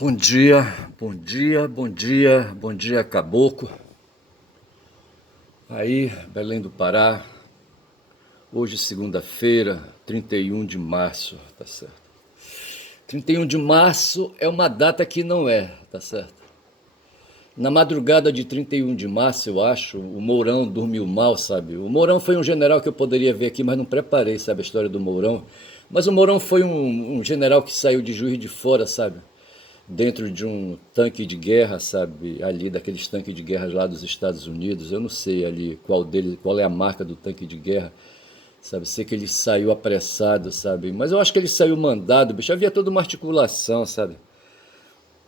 Bom dia, bom dia, bom dia, bom dia, Caboclo. Aí, Belém do Pará, hoje segunda-feira, 31 de março, tá certo? 31 de março é uma data que não é, tá certo? Na madrugada de 31 de março, eu acho, o Mourão dormiu mal, sabe? O Mourão foi um general que eu poderia ver aqui, mas não preparei, sabe, a história do Mourão. Mas o Mourão foi um general que saiu de Juiz de Fora, sabe? Dentro de um tanque de guerra, sabe, ali daqueles tanques de guerra lá dos Estados Unidos. Eu não sei ali qual deles, qual é a marca do tanque de guerra, sabe? Sei que ele saiu apressado, sabe? Mas eu acho que ele saiu mandado, bicho. Havia toda uma articulação, sabe?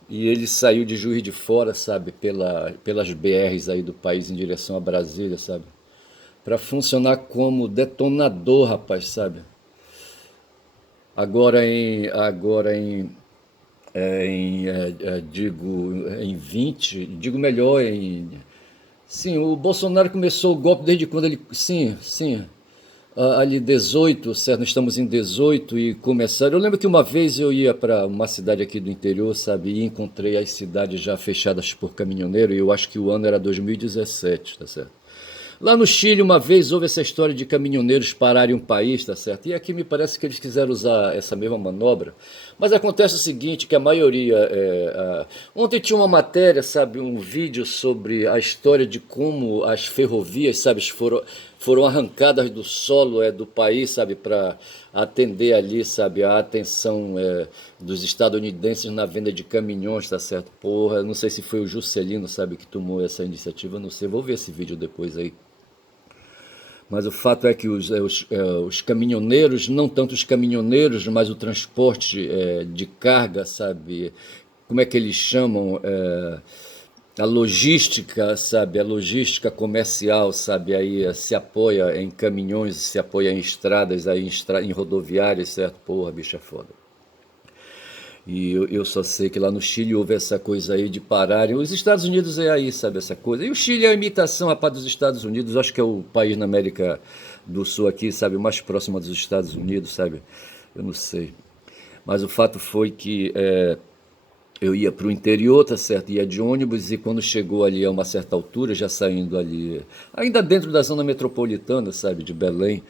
E ele saiu de Juiz de Fora, sabe, pelas BRs aí do país em direção a Brasília, sabe? Para funcionar como detonador, rapaz, sabe? Em 20, digo melhor, sim, o Bolsonaro começou o golpe desde quando ele, sim, ali 18, certo, nós estamos em 18 e começaram, eu lembro que uma vez eu ia para uma cidade aqui do interior, sabe, e encontrei as cidades já fechadas por caminhoneiro, e eu acho que o ano era 2017, tá certo? Lá no Chile, uma vez houve essa história de caminhoneiros pararem um país, tá certo? E aqui me parece que eles quiseram usar essa mesma manobra. Mas acontece o seguinte, que a maioria... Ontem tinha uma matéria, sabe, um vídeo sobre a história de como as ferrovias, sabe, foram arrancadas do solo do país, sabe, para atender ali, sabe, a atenção dos estadunidenses na venda de caminhões, tá certo? Porra, não sei se foi o Juscelino, sabe, que tomou essa iniciativa, não sei, vou ver esse vídeo depois aí. Mas o fato é que os caminhoneiros, não tanto os caminhoneiros, mas o transporte de carga, sabe? Como é que eles chamam? A logística, sabe? A logística comercial, sabe? Aí se apoia em caminhões, se apoia em estradas, aí em rodoviárias, certo? Porra, bicho é foda. E eu só sei que lá no Chile houve essa coisa aí de pararem. Os Estados Unidos é aí, sabe, essa coisa. E o Chile é a imitação, rapaz, dos Estados Unidos. Acho que é o país na América do Sul aqui, sabe, mais próximo dos Estados Unidos, sabe. Eu não sei. Mas o fato foi que eu ia para o interior, tá certo? Ia de ônibus e quando chegou ali a uma certa altura, já saindo ali, ainda dentro da zona metropolitana, sabe, de Belém,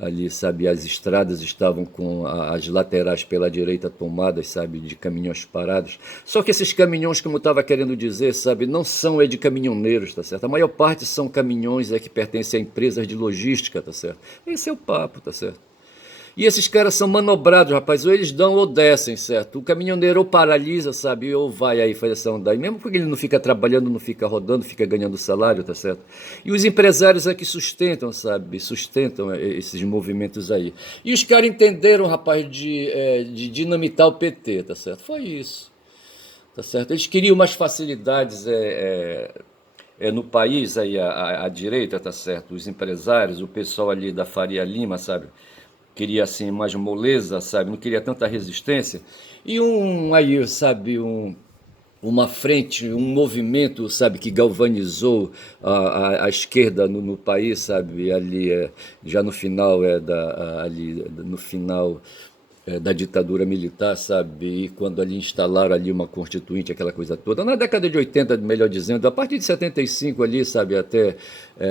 ali, sabe, as estradas estavam com as laterais pela direita tomadas, sabe, de caminhões parados. Só que esses caminhões, como eu estava querendo dizer, sabe, não são de caminhoneiros, tá certo? A maior parte são caminhões que pertencem a empresas de logística, tá certo? Esse é o papo, tá certo? E esses caras são manobrados, rapaz, ou eles dão ou descem, certo? O caminhoneiro ou paralisa, sabe, ou vai aí fazer essa onda aí, mesmo porque ele não fica trabalhando, não fica rodando, fica ganhando salário, tá certo? E os empresários é que sustentam, sabe, sustentam esses movimentos aí. E os caras entenderam, rapaz, de dinamitar o PT, tá certo? Foi isso, tá certo? Eles queriam mais facilidades no país, aí a direita, tá certo? Os empresários, o pessoal ali da Faria Lima, sabe? Queria assim mais moleza, sabe? Não queria tanta resistência. E aí, sabe, uma frente, um movimento, sabe, que galvanizou a esquerda no país, sabe, ali já no final ali no final da ditadura militar, sabe, e quando ali instalaram ali uma constituinte, aquela coisa toda, na década de 80, melhor dizendo, a partir de 75 ali, sabe, até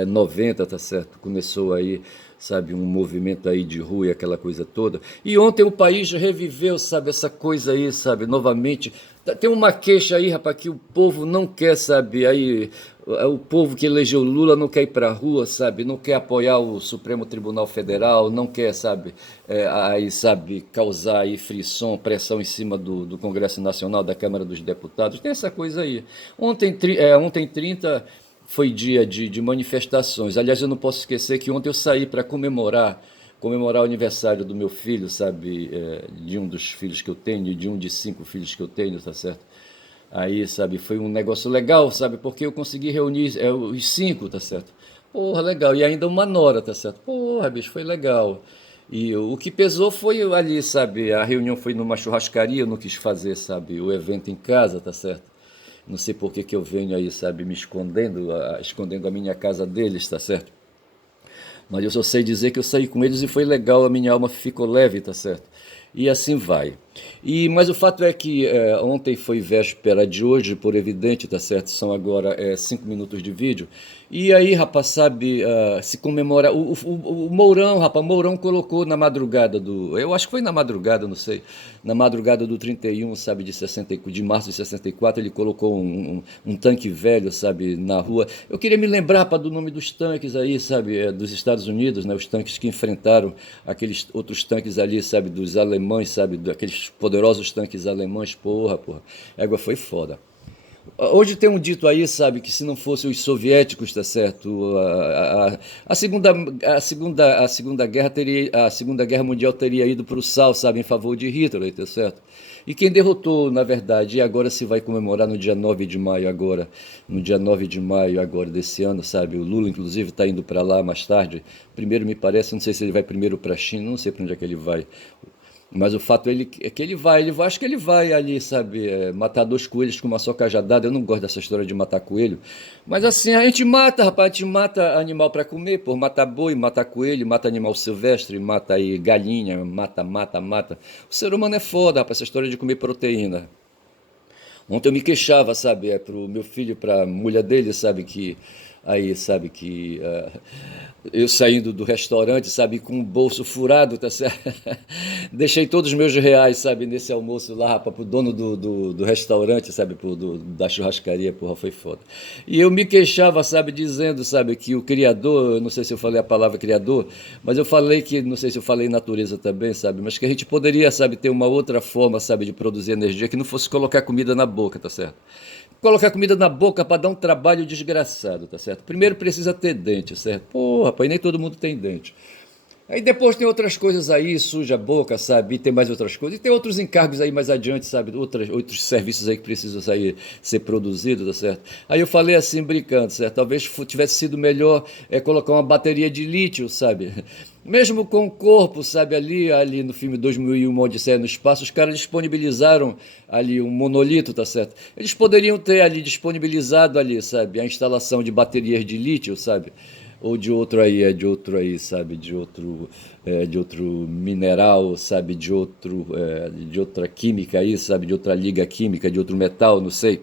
90, tá certo, começou aí, sabe, um movimento aí de rua e aquela coisa toda. E ontem o país reviveu, sabe, essa coisa aí, sabe, novamente. Tem uma queixa aí, rapaz, que o povo não quer, sabe, aí o povo que elegeu Lula não quer ir para a rua, sabe, não quer apoiar o Supremo Tribunal Federal, não quer, sabe, aí, sabe, causar aí frição, pressão em cima do Congresso Nacional, da Câmara dos Deputados. Tem essa coisa aí. Ontem 30 foi dia de manifestações. Aliás, eu não posso esquecer que ontem eu saí para comemorar o aniversário do meu filho, sabe, de um dos filhos que eu tenho, de um de 5 filhos que eu tenho, tá certo? Aí, sabe, foi um negócio legal, sabe, porque eu consegui reunir os 5, tá certo? Porra, legal. E ainda uma nora, tá certo? Porra, bicho, foi legal. E o que pesou foi ali, sabe, a reunião foi numa churrascaria, eu não quis fazer, sabe, o evento em casa, tá certo? Não sei por que que eu venho aí, sabe, me escondendo a minha casa deles, tá certo? Mas eu só sei dizer que eu saí com eles e foi legal, a minha alma ficou leve, tá certo? E assim vai. Mas o fato é que ontem foi véspera de hoje, por evidente, tá certo? São agora 5 minutos de vídeo. E aí, rapaz, sabe, se comemora. O Mourão, rapaz, Mourão colocou na madrugada do. Eu acho que foi na madrugada, não sei. Na madrugada do 31, sabe, de março de 64, ele colocou um tanque velho, sabe, na rua. Eu queria me lembrar, rapaz, do nome dos tanques aí, sabe, dos Estados Unidos, né? Os tanques que enfrentaram aqueles outros tanques ali, sabe, dos alemães, sabe, daqueles poderosos tanques alemães, porra. A égua foi foda. Hoje tem um dito aí, sabe, que se não fosse os soviéticos, tá certo, a segunda guerra mundial teria ido para o sal, sabe, em favor de Hitler, tá certo? E quem derrotou, na verdade, e agora se vai comemorar no dia 9 de maio agora, no dia 9 de maio agora desse ano, sabe, o Lula inclusive está indo para lá mais tarde, primeiro me parece, não sei se ele vai primeiro para a China, não sei para onde é que ele vai, mas o fato é que acho que ele vai ali, sabe, matar dois coelhos com uma só cajadada. Eu não gosto dessa história de matar coelho. Mas assim, a gente mata, rapaz, a gente mata animal para comer, pô, mata boi, mata coelho, mata animal silvestre, mata aí galinha, mata. O ser humano é foda, rapaz, essa história de comer proteína. Ontem eu me queixava, sabe, pro meu filho, pra mulher dele, sabe, que aí, sabe, que eu saindo do restaurante, sabe, com o bolso furado, tá certo? Deixei todos os meus reais, sabe, nesse almoço lá, rapaz, pro dono do restaurante, sabe, da churrascaria, porra, foi foda. E eu me queixava, sabe, dizendo, sabe, que o criador, eu não sei se eu falei a palavra criador, mas eu falei que, não sei se eu falei natureza também, sabe, mas que a gente poderia, sabe, ter uma outra forma, sabe, de produzir energia que não fosse colocar comida na boca, tá certo? Colocar comida na boca para dar um trabalho desgraçado, tá certo? Primeiro precisa ter dente, certo? Pô, rapaz, nem todo mundo tem dente. Aí depois tem outras coisas aí, suja a boca, sabe? E tem mais outras coisas. E tem outros encargos aí mais adiante, sabe? Outros serviços aí que precisam sair, ser produzidos, tá certo? Aí eu falei assim, brincando, certo? Talvez tivesse sido melhor colocar uma bateria de lítio, sabe? Mesmo com o corpo, sabe? Ali no filme 2001, Odisseia no Espaço, os caras disponibilizaram ali um monolito, tá certo? Eles poderiam ter ali disponibilizado ali, sabe? A instalação de baterias de lítio, sabe? Ou sabe, de outro mineral, sabe, de outra química aí, sabe, de outra liga química, de outro metal, não sei.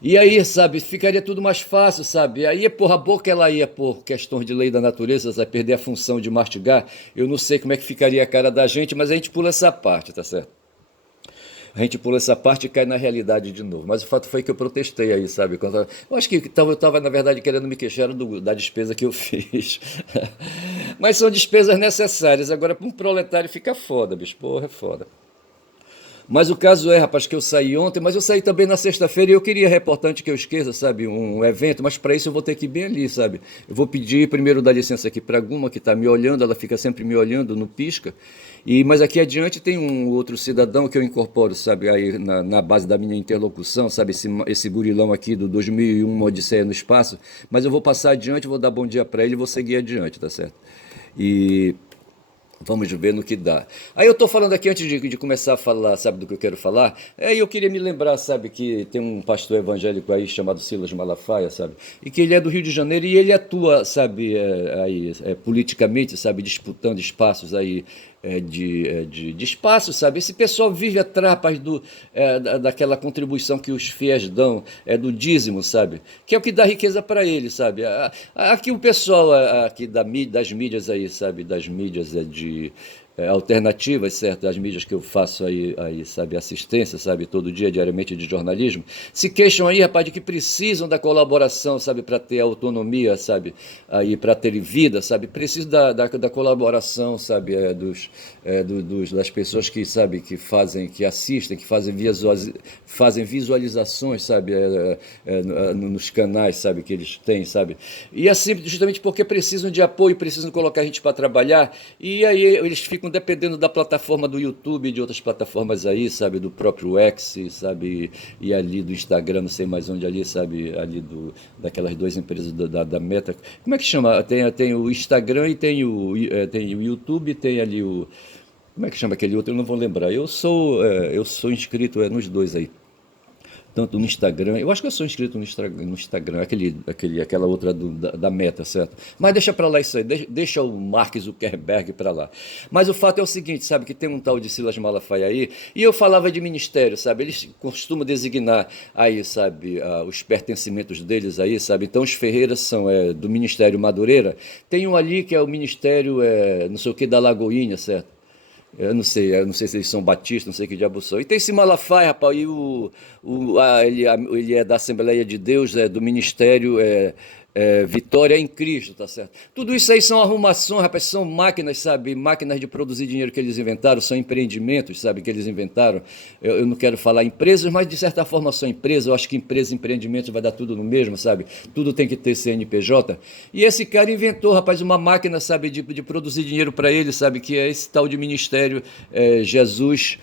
E aí, sabe, ficaria tudo mais fácil, sabe? Aí, porra, a boca ela ia, por questões de lei da natureza, vai perder a função de mastigar. Eu não sei como é que ficaria a cara da gente, mas a gente pula essa parte, tá certo? A gente pula essa parte e cai na realidade de novo. Mas o fato foi que eu protestei aí, sabe? Eu acho que eu estava, na verdade, querendo me queixar da despesa que eu fiz. Mas são despesas necessárias. Agora, para um proletário fica foda, bicho. Porra, é foda. Mas o caso é, rapaz, que eu saí ontem, mas eu saí também na sexta-feira e eu queria reportar antes que eu esqueça, sabe, um evento, mas para isso eu vou ter que ir bem ali, sabe? Eu vou pedir primeiro dar licença aqui para Guma, que está me olhando, ela fica sempre me olhando, no pisca. Mas aqui adiante tem um outro cidadão que eu incorporo, sabe, aí na base da minha interlocução, sabe, esse gurilão aqui do 2001, uma Odisseia no Espaço. Mas eu vou passar adiante, vou dar bom dia para ele e vou seguir adiante, tá certo? E vamos ver no que dá. Aí eu tô falando aqui antes de começar a falar, sabe, do que eu quero falar. Eu queria me lembrar, sabe, que tem um pastor evangélico aí chamado Silas Malafaia, sabe, e que ele é do Rio de Janeiro e ele atua, sabe, politicamente, sabe, disputando espaços aí de espaço, sabe? Esse pessoal vive atrás, rapaz, daquela contribuição que os fiéis dão, do dízimo, sabe? Que é o que dá riqueza para eles, sabe? Aqui o pessoal aqui das mídias aí, sabe? Das mídias alternativas, certo? As mídias que eu faço aí, sabe, assistência, sabe, todo dia, diariamente de jornalismo, se queixam aí, rapaz, de que precisam da colaboração, sabe, para ter autonomia, sabe, aí para ter vida, sabe, precisam da colaboração, sabe, das pessoas que, sabe, que assistem, que fazem visualizações, sabe, nos canais, sabe, que eles têm, sabe, e assim, justamente porque precisam de apoio, precisam colocar a gente para trabalhar, e aí eles ficam dependendo da plataforma do YouTube e de outras plataformas aí, sabe, do próprio X, sabe, e ali do Instagram, não sei mais onde ali, sabe, ali daquelas duas empresas da Meta. Como é que chama? Tem o Instagram e tem o YouTube e tem ali o... Como é que chama aquele outro? Eu não vou lembrar. Eu sou inscrito nos dois aí. tanto no Instagram. Eu acho que eu sou inscrito no Instagram, aquela outra da Meta, certo? Mas deixa para lá isso aí, deixa o Mark Zuckerberg para lá. Mas o fato é o seguinte, sabe, que tem um tal de Silas Malafaia aí, e eu falava de ministério, sabe? Eles costumam designar aí, sabe, os pertencimentos deles aí, sabe? Então os Ferreiras são do Ministério Madureira. Tem um ali que é o Ministério, não sei o que, da Lagoinha, certo? Eu não sei se eles são batistas, não sei que diabo são. E tem esse Malafaia, rapaz, e ele é da Assembleia de Deus, do Ministério Vitória em Cristo, tá certo? Tudo isso aí são arrumações, rapaz, são máquinas, sabe? Máquinas de produzir dinheiro que eles inventaram, são empreendimentos, sabe? Que eles inventaram. Eu não quero falar empresas, mas de certa forma são empresas. Eu acho que empresas e empreendimentos vai dar tudo no mesmo, sabe? Tudo tem que ter CNPJ. E esse cara inventou, rapaz, uma máquina, sabe, de produzir dinheiro para ele, sabe? Que é esse tal de Ministério Jesus.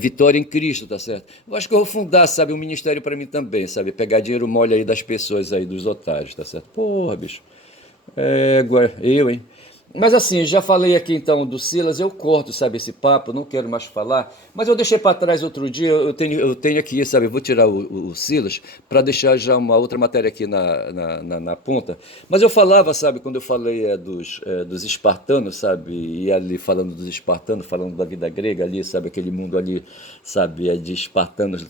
Vitória em Cristo, tá certo? Eu acho que eu vou fundar, sabe, um ministério para mim também, sabe? Pegar dinheiro mole aí das pessoas aí, dos otários, tá certo? Porra, bicho. Agora, hein? Mas assim, já falei aqui então do Silas, eu corto, sabe, esse papo, não quero mais falar, mas eu deixei para trás outro dia, eu tenho aqui, sabe, eu vou tirar o Silas para deixar já uma outra matéria aqui na ponta, mas eu falava, sabe, quando eu falei dos espartanos, sabe, e ali falando dos espartanos, falando da vida grega ali, sabe, aquele mundo ali, sabe, de espartanos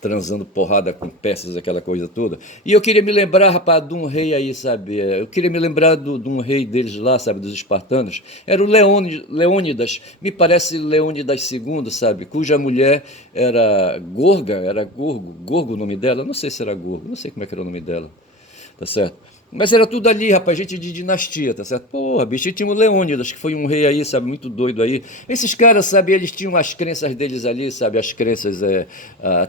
transando porrada com peças, aquela coisa toda. E eu queria me lembrar, rapaz, de um rei aí, sabe? Eu queria me lembrar de um rei deles lá, sabe? Dos espartanos. Era o Leônidas, me parece Leônidas II, sabe? Cuja mulher era Gorgo o nome dela? Não sei se era Gorgo, não sei como é que era o nome dela, tá certo? Mas era tudo ali, rapaz, gente de dinastia, tá certo? Porra, bicho, e tinha o Leônidas, que foi um rei aí, sabe, muito doido aí. Esses caras, sabe, eles tinham as crenças deles ali, sabe, as crenças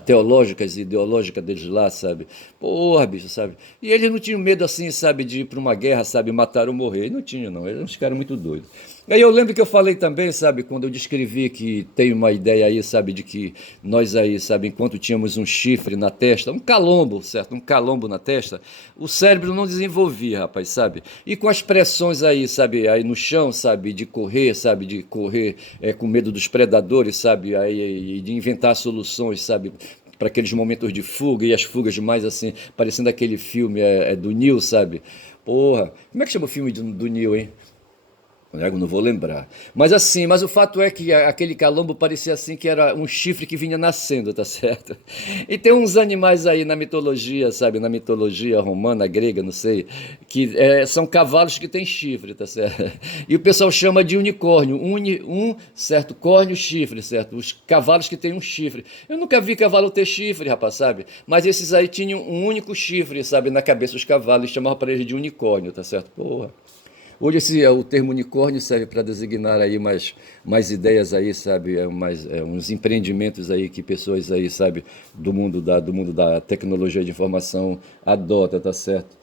teológicas e ideológicas deles lá, sabe? Porra, bicho, sabe? E eles não tinham medo, assim, sabe, de ir pra uma guerra, sabe, matar ou morrer. E não tinham, não, eles eram uns caras muito doidos. Aí eu lembro que eu falei também, sabe, quando eu descrevi que tem uma ideia aí, sabe, de que nós aí, sabe, enquanto tínhamos um chifre na testa, um calombo, certo? Um calombo na testa, o cérebro não desenvolvia, rapaz, sabe? E com as pressões aí, sabe, aí no chão, sabe, de correr com medo dos predadores, sabe, aí e de inventar soluções, sabe, para aqueles momentos de fuga e as fugas mais assim, parecendo aquele filme do Neo, sabe? Porra, como é que chama o filme do Neo, hein? Eu não vou lembrar. Mas assim, mas o fato é que aquele calombo parecia assim que era um chifre que vinha nascendo, tá certo? E tem uns animais aí na mitologia, sabe? Na mitologia romana, grega, não sei, que são cavalos que têm chifre, tá certo? E o pessoal chama de unicórnio. Certo? Córnio, chifre, certo? Os cavalos que têm um chifre. Eu nunca vi cavalo ter chifre, rapaz, sabe? Mas esses aí tinham um único chifre, sabe? Na cabeça dos cavalos, e chamavam para eles de unicórnio, tá certo? Porra. Hoje o termo unicórnio serve para designar aí mais ideias aí, sabe, uns empreendimentos aí que pessoas aí, sabe, do mundo da tecnologia de informação adota, tá certo?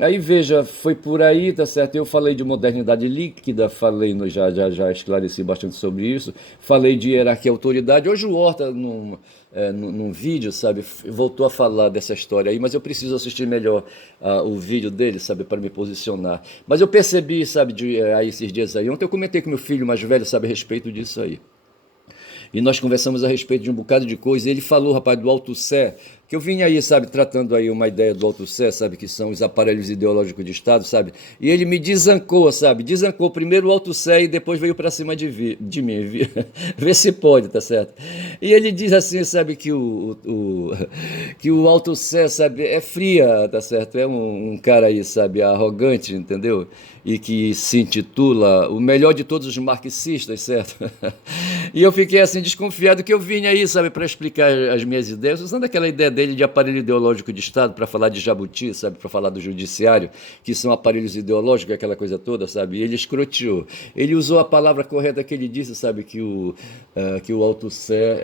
Aí veja, foi por aí, tá certo? Eu falei de modernidade líquida, falei, já esclareci bastante sobre isso, falei de hierarquia e autoridade. Hoje o Horta, num vídeo, sabe, voltou a falar dessa história aí, mas eu preciso assistir melhor o vídeo dele, sabe, para me posicionar. Mas eu percebi, sabe, aí esses dias aí, ontem eu comentei com meu filho mais velho, sabe, a respeito disso aí. E nós conversamos a respeito de um bocado de coisa. E ele falou, rapaz, do Alto Sé, que eu vim aí, sabe, tratando aí uma ideia do Alto Sé, sabe, que são os aparelhos ideológicos de Estado, sabe? E ele me desancou, sabe? Desancou primeiro o Alto Sé e depois veio para cima de mim. Vê se pode, tá certo? E ele diz assim, sabe, que o Alto Sé, sabe, é fria, tá certo? É um cara aí, sabe, arrogante, entendeu? E que se intitula o melhor de todos os marxistas, certo? E eu fiquei assim desconfiado que eu vim aí, sabe, para explicar as minhas ideias, usando aquela ideia dele de aparelho ideológico de Estado, para falar de Jabuti, sabe, para falar do judiciário, que são aparelhos ideológicos, aquela coisa toda, sabe, e ele escroteou. Ele usou a palavra correta que ele disse, sabe, que o Alto Sé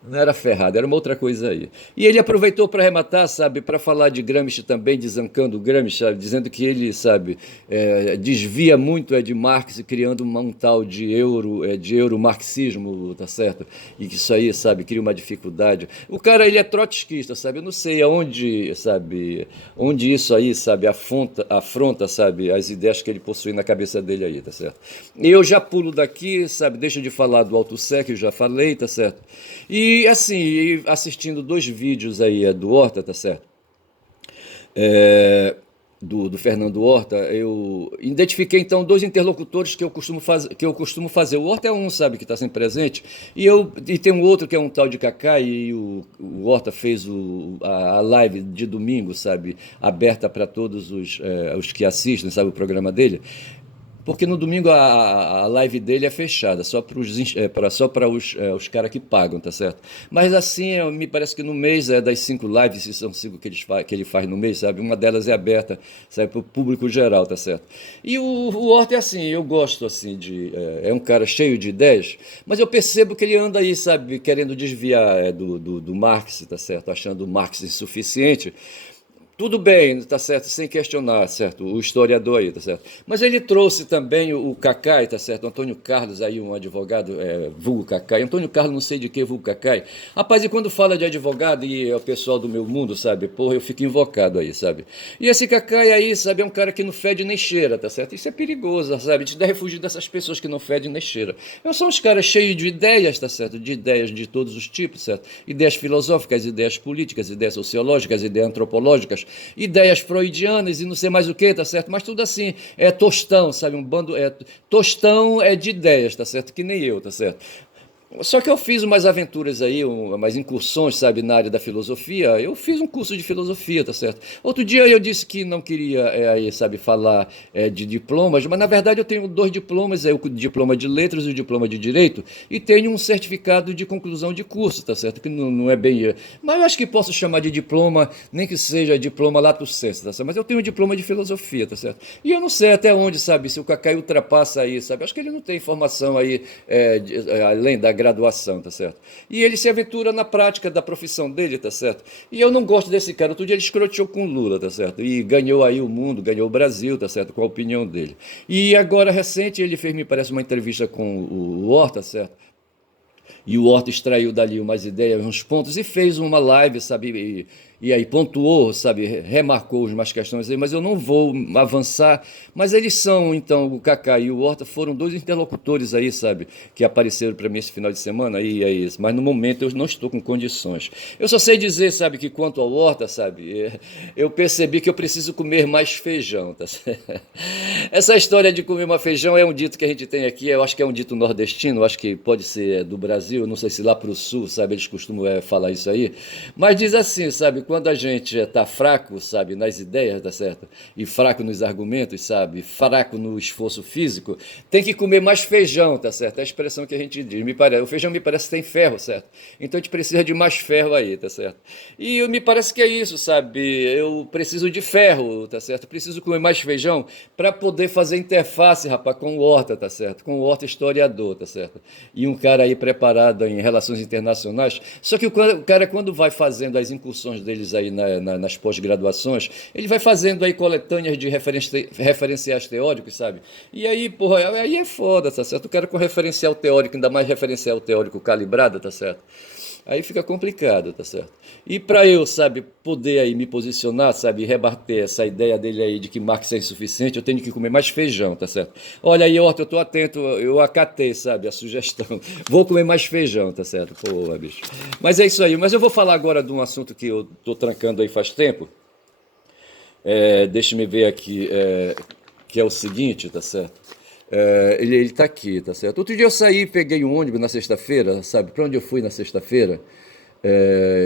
não era ferrado, era uma outra coisa aí. E ele aproveitou para arrematar, sabe, para falar de Gramsci também, desancando o Gramsci, sabe, dizendo que ele, sabe, desvia muito de Marx, criando um tal de euromarxismo, tá certo? E que isso aí, sabe, cria uma dificuldade. O cara, ele é trotskista, sabe, eu não sei aonde, sabe, onde isso aí, sabe, afronta, sabe, as ideias que ele possui na cabeça dele aí, tá certo? E eu já pulo daqui, sabe, deixa de falar do Alto Sé, que eu já falei, tá certo? E E assim, assistindo dois vídeos aí do Horta, tá certo? É, do Fernando Horta, eu identifiquei então dois interlocutores que eu costumo fazer. O Horta é um, sabe, que está sempre presente, e tem um outro que é um tal de Cacá, e o Horta fez a live de domingo, sabe, aberta para todos os que assistem, sabe, o programa dele. Porque no domingo a live dele é fechada, só para os caras que pagam, tá certo? Mas assim, me parece que no mês das 5 lives, se são 5 que ele faz no mês, sabe? Uma delas é aberta, sabe, para o público geral, tá certo? E o Horta é assim, eu gosto assim é um cara cheio de ideias, mas eu percebo que ele anda aí, sabe, querendo desviar do Marx, tá certo? Achando o Marx insuficiente. Tudo bem, tá certo, sem questionar, certo, o historiador aí, tá certo. Mas ele trouxe também o Cacai, tá certo, Antônio Carlos aí, um advogado, vulgo Cacai, Antônio Carlos não sei de que, vulgo Cacai. Rapaz, e quando fala de advogado e é o pessoal do meu mundo, sabe, porra, eu fico invocado aí, sabe. E esse Cacai aí, sabe, é um cara que não fede nem cheira, tá certo. Isso é perigoso, sabe, te dá refúgio dessas pessoas que não fedem nem cheira. Não são uns caras cheios de ideias, tá certo, de ideias de todos os tipos, certo. Ideias filosóficas, ideias políticas, ideias sociológicas, ideias antropológicas, ideias freudianas e não sei mais o que, tá certo? Mas tudo assim, é tostão, sabe? Um bando, tostão é de ideias, tá certo? Que nem eu, tá certo? Só que eu fiz umas aventuras aí, umas incursões, sabe, na área da filosofia. Eu fiz um curso de filosofia, tá certo? Outro dia eu disse que não queria, aí, sabe, falar de diplomas, mas na verdade eu tenho dois diplomas, o diploma de letras e o diploma de direito, e tenho um certificado de conclusão de curso, tá certo? Que não é bem. Mas eu acho que posso chamar de diploma, nem que seja diploma lato sensu, tá certo? Mas eu tenho um diploma de filosofia, tá certo? E eu não sei até onde, sabe, se o Cacai ultrapassa aí, sabe? Acho que ele não tem informação aí, além da graduação, tá certo? E ele se aventura na prática da profissão dele, tá certo? E eu não gosto desse cara. Outro dia ele escroteou com Lula, tá certo? E ganhou aí o mundo, ganhou o Brasil, tá certo? Com a opinião dele. E agora, recente, ele fez, me parece, uma entrevista com o Horta, tá certo? E o Horta extraiu dali umas ideias, uns pontos, e fez uma live, sabe? E aí pontuou, sabe? Remarcou umas questões aí, mas eu não vou avançar. Mas eles são, então, o Cacá e o Horta foram dois interlocutores aí, sabe? Que apareceram para mim esse final de semana, aí é isso. Mas no momento eu não estou com condições. Eu só sei dizer, sabe, que quanto ao Horta, sabe? Eu percebi que eu preciso comer mais feijão, tá certo? Essa história de comer mais feijão é um dito que a gente tem aqui, eu acho que é um dito nordestino, eu acho que pode ser do Brasil, não sei se lá para o sul, sabe, eles costumam falar isso aí, mas diz assim, sabe, quando a gente está fraco, sabe, nas ideias, tá certo? E fraco nos argumentos, sabe, fraco no esforço físico, tem que comer mais feijão, tá certo? É a expressão que a gente diz, o feijão me parece que tem ferro, certo? Então a gente precisa de mais ferro aí, tá certo? E me parece que é isso, sabe, eu preciso de ferro, tá certo? Preciso comer mais feijão para poder fazer interface, rapaz, com o Horta, tá certo? Com o Horta historiador, tá certo? E um cara aí preparado em relações internacionais. Só que o cara, quando vai fazendo as incursões deles aí nas pós-graduações, ele vai fazendo aí coletâneas de referenciais teóricos, sabe? E aí, porra, aí é foda, tá certo? O cara com referencial teórico, ainda mais referencial teórico calibrado, tá certo? Aí fica complicado, tá certo? E para eu, sabe, poder aí me posicionar, sabe, rebater essa ideia dele aí de que Marx é insuficiente, eu tenho que comer mais feijão, tá certo? Olha aí, Horta, eu tô atento, eu acatei, sabe, a sugestão. Vou comer mais feijão, tá certo? Pô, bicho. Mas é isso aí. Mas eu vou falar agora de um assunto que eu tô trancando aí faz tempo. Deixa-me ver aqui, que é o seguinte, tá certo? Ele tá aqui, tá certo? Outro dia eu saí, peguei um ônibus na sexta-feira, sabe? Para onde eu fui na sexta-feira?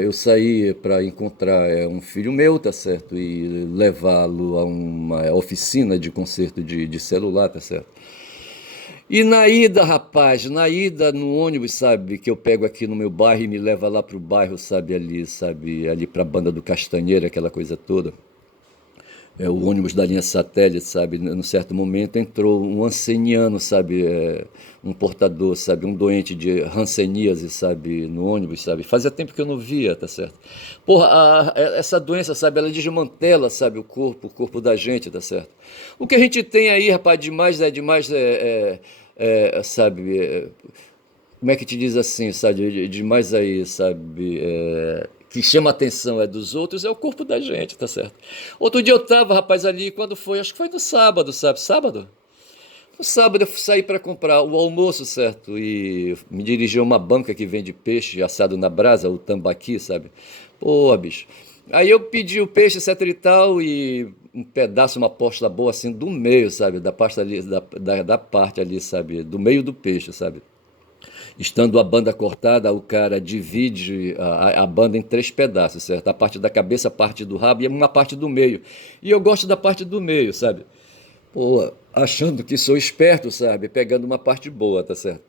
Eu saí para encontrar um filho meu, tá certo? E levá-lo a uma oficina de conserto de celular, tá certo? E na ida, rapaz, na ida no ônibus, sabe, que eu pego aqui no meu bairro e me leva lá pro bairro, sabe, ali pra Banda do Castanheira, aquela coisa toda. O ônibus da linha satélite, sabe, num certo momento entrou um anceniano, sabe, um portador, sabe, um doente de hanseníase, sabe, no ônibus, sabe. Fazia tempo que eu não via, tá certo? Porra, essa doença, sabe, ela desmantela, sabe, o corpo da gente, tá certo? O que a gente tem aí, rapaz, sabe, como é que te diz assim, sabe, demais aí, sabe, que chama a atenção dos outros, é o corpo da gente, tá certo? Outro dia eu tava, rapaz, ali, quando foi, acho que foi no sábado, sabe, sábado? No sábado eu saí para comprar o almoço, certo? E me dirigi a uma banca que vende peixe assado na brasa, o tambaqui, sabe? Pô, bicho. Aí eu pedi o peixe, etc e tal, e um pedaço, uma posta boa assim do meio, sabe? Da pasta ali, da parte ali, sabe? Do meio do peixe, sabe? Estando a banda cortada, o cara divide a banda em três pedaços, certo? A parte da cabeça, a parte do rabo e uma parte do meio. E eu gosto da parte do meio, sabe? Pô, achando que sou esperto, sabe? Pegando uma parte boa, tá certo?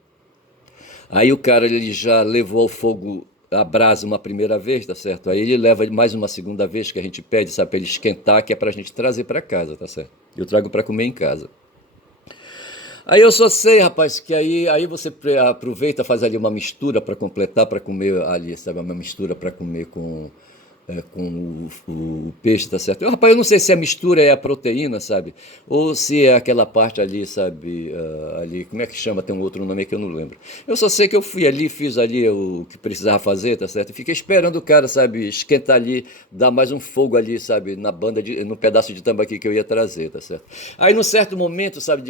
Aí o cara ele já levou ao fogo a brasa uma primeira vez, tá certo? Aí ele leva mais uma segunda vez que a gente pede, sabe, pra ele esquentar, que é pra gente trazer pra casa, tá certo? Eu trago pra comer em casa. Aí eu só sei, rapaz, que aí você aproveita, faz ali uma mistura para completar, para comer ali, sabe? Uma mistura para comer com o peixe, tá certo? Rapaz, eu não sei se a mistura é a proteína, sabe? Ou se é aquela parte ali, sabe? Ali, como é que chama? Tem um outro nome que eu não lembro. Eu só sei que eu fui ali, fiz ali o que precisava fazer, tá certo? E fiquei esperando o cara, sabe? Esquentar ali, dar mais um fogo ali, sabe? No pedaço de tambaqui que eu ia trazer, tá certo? Aí, num certo momento, sabe?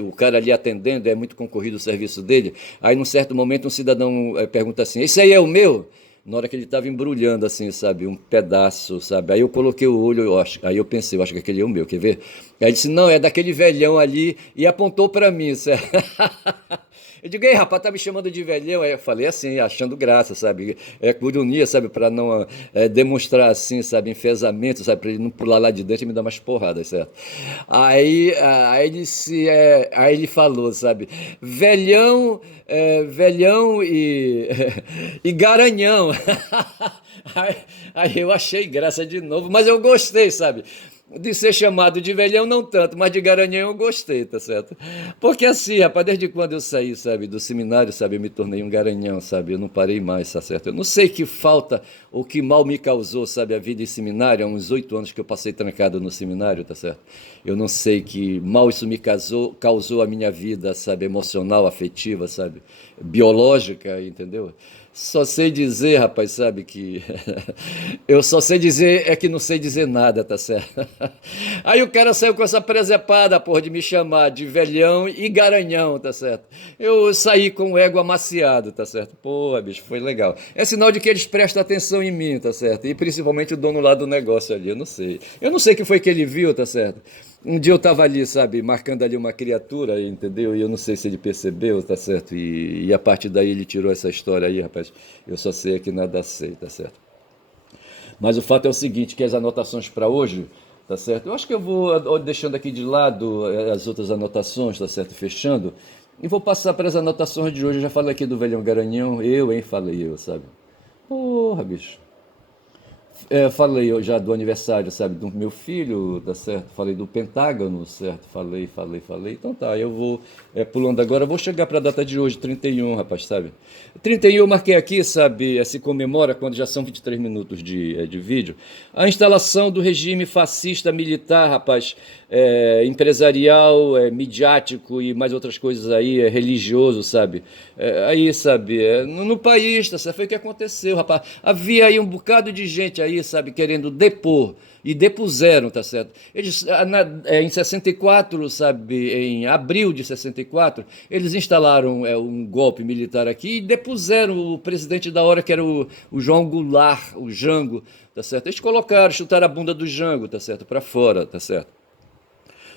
O cara ali atendendo, é muito concorrido o serviço dele. Aí, num certo momento, um cidadão pergunta assim: Esse aí é o meu? Na hora que ele estava embrulhando, assim, sabe, um pedaço, sabe? Aí eu coloquei o olho, aí eu pensei, eu acho que aquele é o meu, quer ver? Aí ele disse, não, é daquele velhão ali, e apontou para mim, sabe? Eu digo, ei, rapaz, tá me chamando de velhão? Aí eu falei assim, achando graça, sabe? É por ironia, sabe? Para não demonstrar assim, sabe? Enfesamento, sabe? Para ele não pular lá de dentro e me dar umas porradas, certo? Aí ele falou, sabe? Velhão, velhão e garanhão. Aí, aí eu achei graça de novo, mas eu gostei, sabe? De ser chamado de velhão, não tanto, mas de garanhão eu gostei, tá certo? Porque assim, rapaz, desde quando eu saí, sabe, do seminário, sabe, eu me tornei um garanhão, sabe? Eu não parei mais, tá certo? Eu não sei que falta ou que mal me causou, sabe, a vida em seminário, há uns 8 anos que eu passei trancado no seminário, tá certo? Eu não sei que mal isso me causou a minha vida, sabe, emocional, afetiva, sabe, biológica, entendeu? Só sei dizer, rapaz, sabe que. Eu só sei dizer, é que não sei dizer nada, tá certo? Aí o cara saiu com essa presepada, porra, de me chamar de velhão e garanhão, tá certo? Eu saí com o ego amaciado, tá certo? Pô, bicho, foi legal. É sinal de que eles prestam atenção em mim, tá certo? E principalmente o dono lá do negócio ali, eu não sei. Eu não sei o que foi que ele viu, tá certo? Um dia eu tava ali, sabe, marcando ali uma criatura, entendeu? E eu não sei se ele percebeu, tá certo? E a partir daí ele tirou essa história aí, rapaz. Eu só sei que nada sei, tá certo? Mas o fato é o seguinte, que as anotações para hoje, tá certo? Eu acho que eu vou deixando aqui de lado as outras anotações, tá certo? Fechando. E vou passar para as anotações de hoje. Eu já falei aqui do Velhão Garanhão. Eu, hein? Falei eu, sabe? Porra, bicho. Falei eu já do aniversário, sabe, do meu filho, tá certo? Falei do Pentágono, certo? Falei. Então tá, eu vou pulando agora, vou chegar para a data de hoje, 31, rapaz, sabe? 31 eu marquei aqui, sabe, se comemora quando já são 23 minutos de vídeo. A instalação do regime fascista militar, rapaz, empresarial, midiático e mais outras coisas aí, religioso, sabe? Aí, sabe, no país, tá certo? Foi o que aconteceu, rapaz. Havia aí um bocado de gente aí, sabe, querendo depor. E depuseram, tá certo? Eles, em 64, sabe, em abril de 64, eles instalaram um golpe militar aqui e depuseram o presidente da hora, que era o João Goulart, o Jango, tá certo? Eles colocaram, chutaram a bunda do Jango, tá certo? Para fora, tá certo?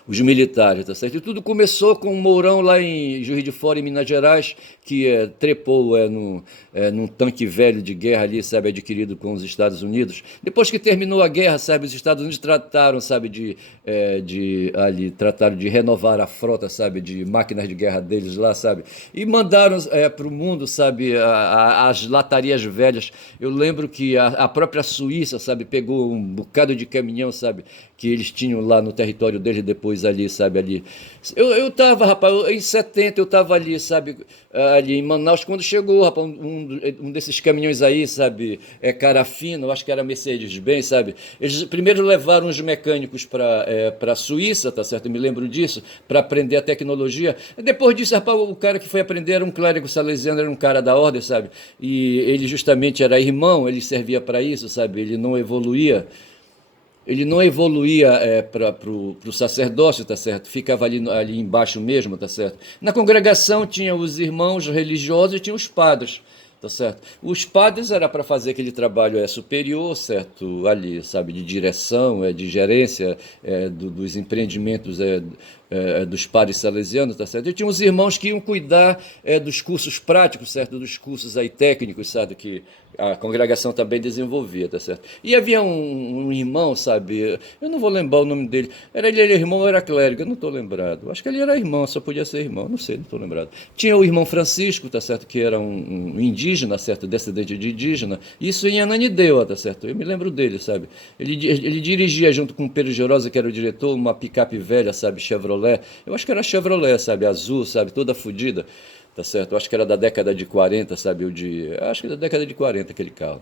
Os militares, tá certo? E tudo começou com o Mourão lá em Juiz de Fora, em Minas Gerais, que trepou num tanque velho de guerra ali, sabe, adquirido com os Estados Unidos. Depois que terminou a guerra, sabe, os Estados Unidos trataram, sabe, trataram de renovar a frota, sabe, de máquinas de guerra deles lá, sabe, e mandaram para o mundo, sabe, as latarias velhas. Eu lembro que a própria Suíça, sabe, pegou um bocado de caminhão, sabe, que eles tinham lá no território deles depois ali, sabe, ali. Eu tava, rapaz, em 70 eu tava ali, sabe, ali em Manaus, quando chegou, rapaz, um desses caminhões aí, sabe, cara fina, eu acho que era Mercedes-Benz, sabe. Eles primeiro levaram os mecânicos para a Suíça, tá certo, eu me lembro disso, para aprender a tecnologia. Depois disso, rapaz, o cara que foi aprender era um clérigo salesiano, era um cara da ordem, sabe, e ele justamente era irmão, ele servia para isso, sabe, ele não evoluía. ele não evoluía para o sacerdócio, tá certo? Ficava ali embaixo mesmo, tá certo? Na congregação tinha os irmãos religiosos e tinha os padres, tá certo? Os padres era para fazer aquele trabalho superior, certo? Ali, sabe, de direção, de gerência dos empreendimentos dos padres salesianos, tá certo? E tinha os irmãos que iam cuidar dos cursos práticos, certo? Dos cursos aí técnicos, sabe, que a congregação também desenvolvia, tá certo? E havia um irmão, sabe, eu não vou lembrar o nome dele, ele era irmão ou era clérigo, eu não estou lembrado, acho que ele era irmão, só podia ser irmão, não sei, não estou lembrado. Tinha o irmão Francisco, tá certo, que era um indígena, certo, descendente de indígena, isso em Ananindeua, tá certo, eu me lembro dele, sabe, ele dirigia junto com o Pedro Gerosa, que era o diretor, uma picape velha, sabe, Chevrolet, eu acho que era Chevrolet, sabe, azul, sabe, toda fodida, tá certo? Eu acho que era da década de 40, sabe? Acho que da década de 40 aquele carro.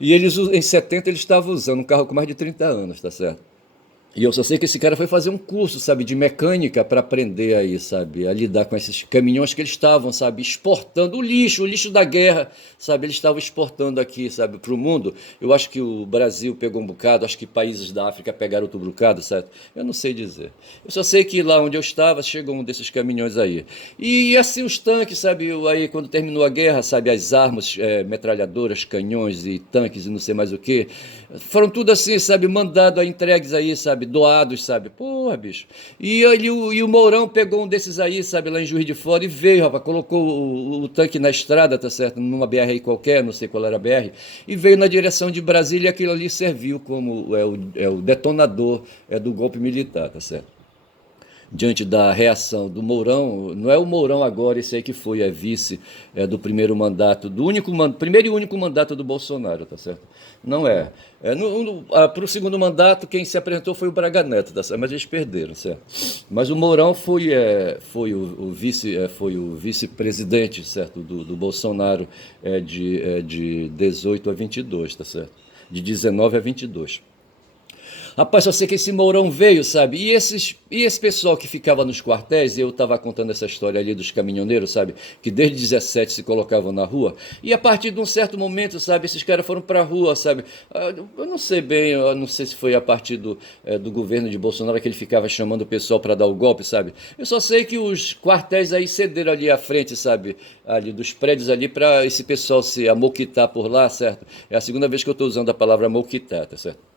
E eles, em 70, ele estava usando um carro com mais de 30 anos, tá certo? E eu só sei que esse cara foi fazer um curso, sabe, de mecânica para aprender aí, sabe, a lidar com esses caminhões que eles estavam, sabe, exportando o lixo da guerra, sabe, eles estavam exportando aqui, sabe, para o mundo. Eu acho que o Brasil pegou um bocado, acho que países da África pegaram outro bocado, certo? Eu não sei dizer. Eu só sei que lá onde eu estava chegou um desses caminhões aí. E assim os tanques, sabe, aí quando terminou a guerra, sabe, as armas, metralhadoras, canhões e tanques e não sei mais o que, foram tudo assim, sabe, mandado a entregues aí, sabe, doados, sabe? Porra, bicho. E o Mourão pegou um desses aí, sabe, lá em Juiz de Fora e veio, rapaz, colocou o tanque na estrada, tá certo? Numa BR aí qualquer, não sei qual era a BR, e veio na direção de Brasília e aquilo ali serviu como o detonador do golpe militar, tá certo? Diante da reação do Mourão, não é o Mourão agora, esse aí que foi, vice do primeiro mandato, primeiro e único mandato do Bolsonaro, tá certo? Não é. Para o segundo mandato, quem se apresentou foi o Braga Neto, tá certo? Mas eles perderam, certo? Mas o Mourão foi o vice-presidente, certo, do Bolsonaro de 18 a 22, tá certo? De 19 a 22. Rapaz, só sei que esse Mourão veio, sabe? E esse pessoal que ficava nos quartéis, eu estava contando essa história ali dos caminhoneiros, sabe? Que desde 17 se colocavam na rua. E a partir de um certo momento, sabe? Esses caras foram para a rua, sabe? Eu não sei bem, eu não sei se foi a partir do governo de Bolsonaro que ele ficava chamando o pessoal para dar o golpe, sabe? Eu só sei que os quartéis aí cederam ali à frente, sabe? Ali dos prédios ali para esse pessoal se amoquitar por lá, certo? É a segunda vez que eu estou usando a palavra amoquitar, tá certo?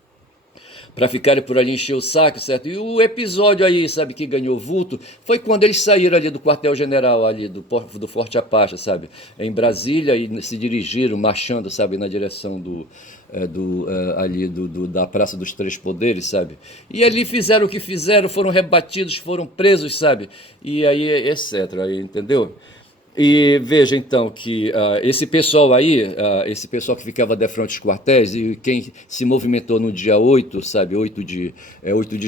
Para ficarem por ali encher o saco, certo? E o episódio aí, sabe, que ganhou vulto, foi quando eles saíram ali do quartel-general, ali do Forte Apache, sabe? Em Brasília, e se dirigiram, marchando, sabe, na direção da Praça dos Três Poderes, sabe? E ali fizeram o que fizeram, foram rebatidos, foram presos, sabe? E aí, etc., aí, entendeu? E veja então que esse pessoal aí, esse pessoal que ficava de frente dos quartéis, e quem se movimentou no dia 8, sabe, 8 de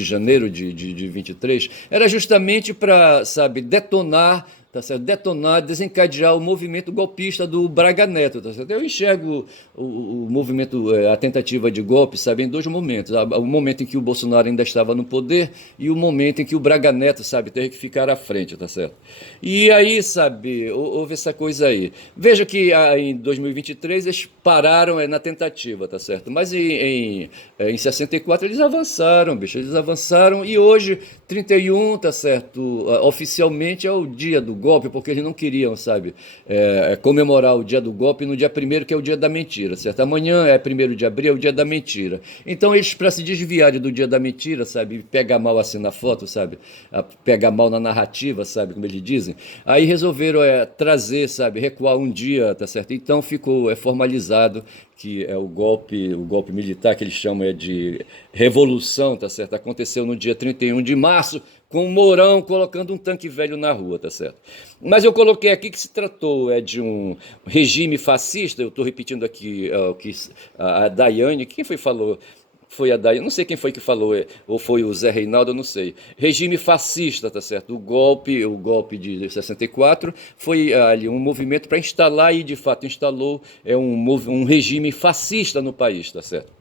janeiro de 23, era justamente para, sabe, detonar, tá certo? Detonar, desencadear o movimento golpista do Braga Neto, tá certo? Eu enxergo o movimento, a tentativa de golpe, sabe, em dois momentos. O momento em que o Bolsonaro ainda estava no poder e o momento em que o Braga Neto, sabe, teve que ficar à frente, tá certo? E aí, sabe, houve essa coisa aí. Veja que em 2023 eles pararam na tentativa, tá certo? Mas em 64 eles avançaram, bicho, eles avançaram e hoje, 31, tá certo? Oficialmente é o dia do golpe, porque eles não queriam, sabe, comemorar o dia do golpe no dia 1º, que é o dia da mentira, certo? Amanhã é 1º de abril, é o dia da mentira. Então eles, para se desviarem do dia da mentira, sabe, pegar mal assim na foto, sabe, pegar mal na narrativa, sabe, como eles dizem, aí resolveram trazer, sabe, recuar um dia, tá certo? Então ficou formalizado que é o golpe militar que eles chamam de revolução, tá certo? Aconteceu no dia 31 de março, com o Mourão colocando um tanque velho na rua, tá certo? Mas eu coloquei aqui que se tratou de um regime fascista, eu estou repetindo aqui o que a Daiane, quem foi que falou? Foi a Daiane, não sei quem foi que falou, ou foi o Zé Reinaldo, eu não sei. Regime fascista, tá certo? O golpe de 64 foi ali um movimento para instalar, e de fato instalou um regime fascista no país, tá certo?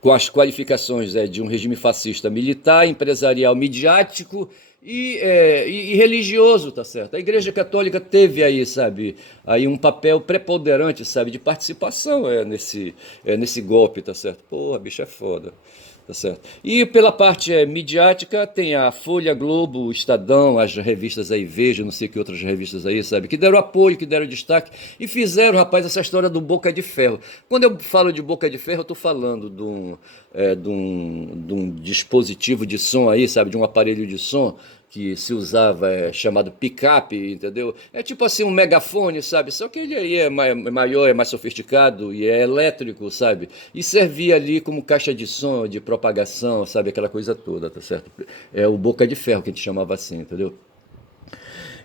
Com as qualificações de um regime fascista militar, empresarial, midiático e religioso, tá certo? A Igreja Católica teve aí, sabe, aí um papel preponderante, sabe, de participação nesse golpe, tá certo? Porra, bicho, é foda. Tá certo. E pela parte midiática, tem a Folha, Globo, o Estadão, as revistas aí, Veja, não sei que outras revistas aí, sabe, que deram apoio, que deram destaque e fizeram, rapaz, essa história do Boca de Ferro. Quando eu falo de Boca de Ferro, eu tô falando de um dispositivo de som aí, sabe, de um aparelho de som que se usava, chamado picape, entendeu? É tipo assim um megafone, sabe? Só que ele aí é maior, é mais sofisticado e é elétrico, sabe? E servia ali como caixa de som, de propagação, sabe? Aquela coisa toda, tá certo? É o boca de ferro que a gente chamava assim, entendeu?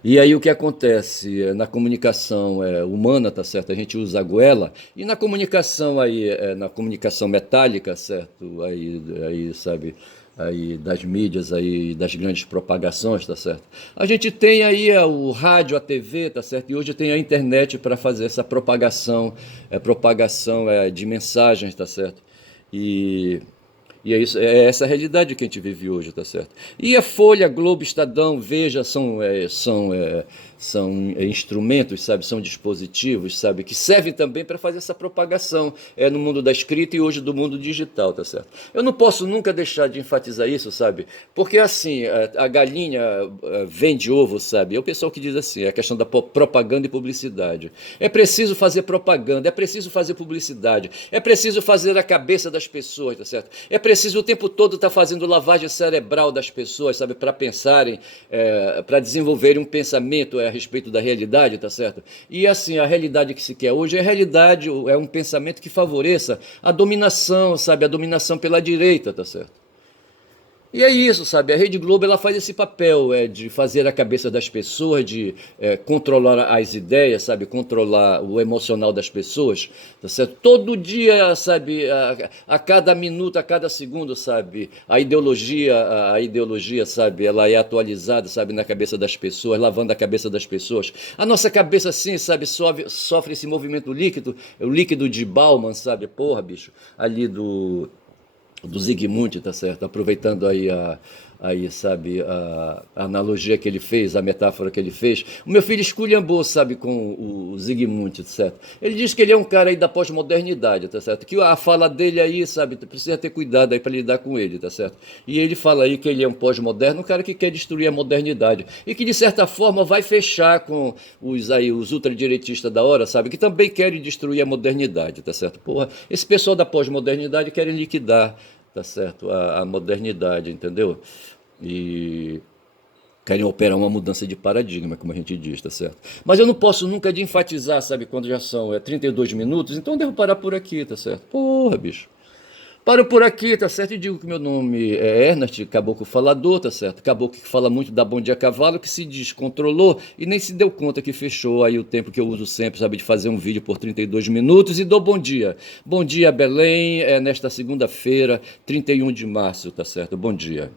E aí o que acontece na comunicação humana, tá certo? A gente usa a goela e na comunicação aí, na comunicação metálica, certo? Aí, sabe? Aí das mídias aí, das grandes propagações, tá certo? A gente tem aí o rádio, a TV, tá certo? E hoje tem a internet para fazer essa propagação de mensagens, tá certo? E e é isso, é essa a realidade que a gente vive hoje, tá certo? E a Folha, Globo, Estadão, Veja são instrumentos, sabe? São dispositivos, sabe? Que servem também para fazer essa propagação no mundo da escrita e hoje do mundo digital, tá certo? Eu não posso nunca deixar de enfatizar isso, sabe? Porque assim, a galinha vende ovo, sabe? É o pessoal que diz assim, é a questão da propaganda e publicidade. É preciso fazer propaganda, é preciso fazer publicidade, é preciso fazer a cabeça das pessoas, tá certo? É preciso o tempo todo estar fazendo lavagem cerebral das pessoas, sabe, para pensarem, para desenvolverem um pensamento a respeito da realidade, tá certo? E assim, a realidade que se quer hoje é realidade, é um pensamento que favoreça a dominação, sabe, a dominação pela direita, tá certo? E é isso, sabe? A Rede Globo ela faz esse papel de fazer a cabeça das pessoas, de controlar as ideias, sabe? Controlar o emocional das pessoas, tá certo? Todo dia, sabe? A cada minuto, a cada segundo, sabe? A ideologia, sabe? Ela é atualizada, sabe? Na cabeça das pessoas, lavando a cabeça das pessoas. A nossa cabeça, sim, sabe? Sofre esse movimento líquido, o líquido de Bauman, sabe? Porra, bicho, ali do Zygmunt, tá certo? Aproveitando aí, sabe, a analogia que ele fez, a metáfora que ele fez. O meu filho esculhambou, sabe, com o Zygmunt, tá certo? Ele diz que ele é um cara aí da pós-modernidade, tá certo? Que a fala dele aí, sabe, precisa ter cuidado aí para lidar com ele, tá certo? E ele fala aí que ele é um pós-moderno, um cara que quer destruir a modernidade e que de certa forma vai fechar com os ultradireitistas da hora, sabe, que também querem destruir a modernidade, tá certo? Porra, esse pessoal da pós-modernidade querem liquidar, tá certo, a modernidade, entendeu? E querem operar uma mudança de paradigma, como a gente diz, tá certo? Mas eu não posso nunca de enfatizar, sabe, quando já são 32 minutos, então eu devo parar por aqui, tá certo? Porra, bicho. Paro por aqui, tá certo? E digo que meu nome é Ernest, caboclo falador, tá certo? Caboclo que fala muito da Bom Dia Cavalo, que se descontrolou e nem se deu conta que fechou aí o tempo que eu uso sempre, sabe, de fazer um vídeo por 32 minutos e dou bom dia. Bom dia, Belém, nesta segunda-feira, 31 de março, tá certo? Bom dia.